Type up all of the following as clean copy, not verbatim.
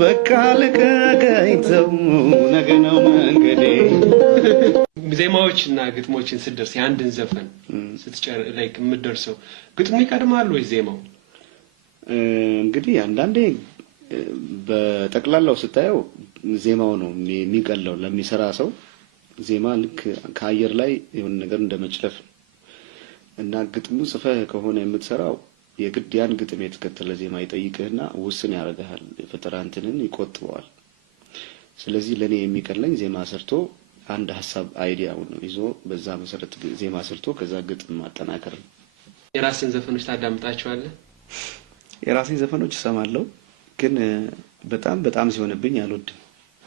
በቃ ልቀቀኝተው ነገ ነው መንገዴ። ዜማዎችና ግጥሞችን ስትደርስ የአንድን ዘፈን ስትጨር ላይክ የምትደርሰው ግጥሙ ይቀድማል ወይ ዜማው? እንግዲህ አንዳንዴ በጠቅላላው ስታየው ዜማው ነው የሚቀለው ለሚሰራ ሰው። ዜማ ልክ ከአየር ላይ የሆነ ነገር እንደመጭለፍ እና ግጥሙ ጽፈህ ከሆነ የምትሰራው የግድ ያን ግጥም የተከተለ ዜማ ይጠይቅህና ውስን ያደርጋል፣ የፈጠራ እንትንን ይቆጥበዋል። ስለዚህ ለኔ የሚቀለኝ ዜማ ሰርቶ አንድ ሐሳብ አይዲያውን ነው ይዞ በዛ መሰረት ዜማ ሰርቶ ከዛ ግጥም ማጠናከር ነው። የራስን ዘፈኖች ታዳምጣቸዋለህ? የራሴን ዘፈኖች እሰማለሁ፣ ግን በጣም ሲሆንብኝ አልወድም።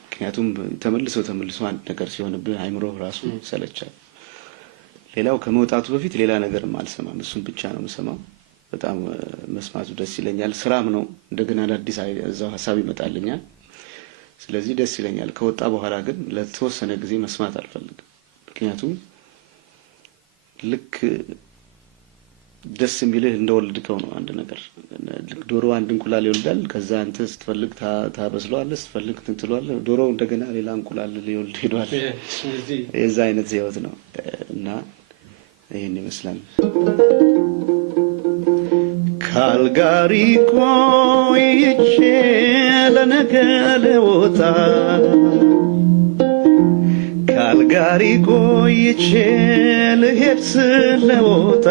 ምክንያቱም ተመልሶ አንድ ነገር ሲሆንብህ አይምሮህ ራሱ ሰለቻል። ሌላው ከመውጣቱ በፊት ሌላ ነገርም አልሰማም፣ እሱን ብቻ ነው የምሰማው። በጣም መስማቱ ደስ ይለኛል። ስራም ነው እንደገና አዲስ እዛው ሐሳብ ይመጣልኛል። ስለዚህ ደስ ይለኛል። ከወጣ በኋላ ግን ለተወሰነ ጊዜ መስማት አልፈልግም። ምክንያቱም ልክ ደስ የሚልህ እንደወልድከው ነው አንድ ነገር። ልክ ዶሮ አንድ እንቁላል ይወልዳል። ከዛ አንተ ስትፈልግ ታበስለዋለህ፣ ስትፈልግ ትንትለዋለህ። ዶሮ እንደገና ሌላ እንቁላል ሊወልድ ሄዷል። የዛ አይነት ህይወት ነው እና ይሄን ይመስላል። ካልጋሪ ቆይቼ ለነገ ልወጣ፣ ካልጋሪ ቆይቼ ልሄድ ስለወጣ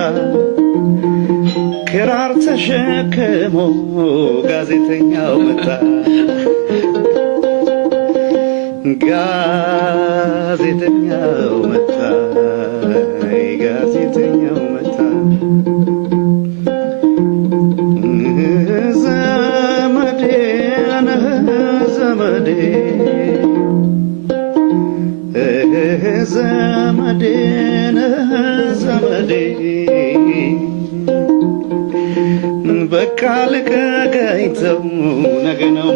ክራር ተሸክሞ ጋዜጠኛው መጣ፣ ጋዜጠኛው መጣ፣ ጋዜጠኛው መጣ። ዘመዴ ነህ ዘመዴ፣ ዘመዴ ነህ ዘመዴ፣ በቃ ልቀቀኝተው ነገ ነው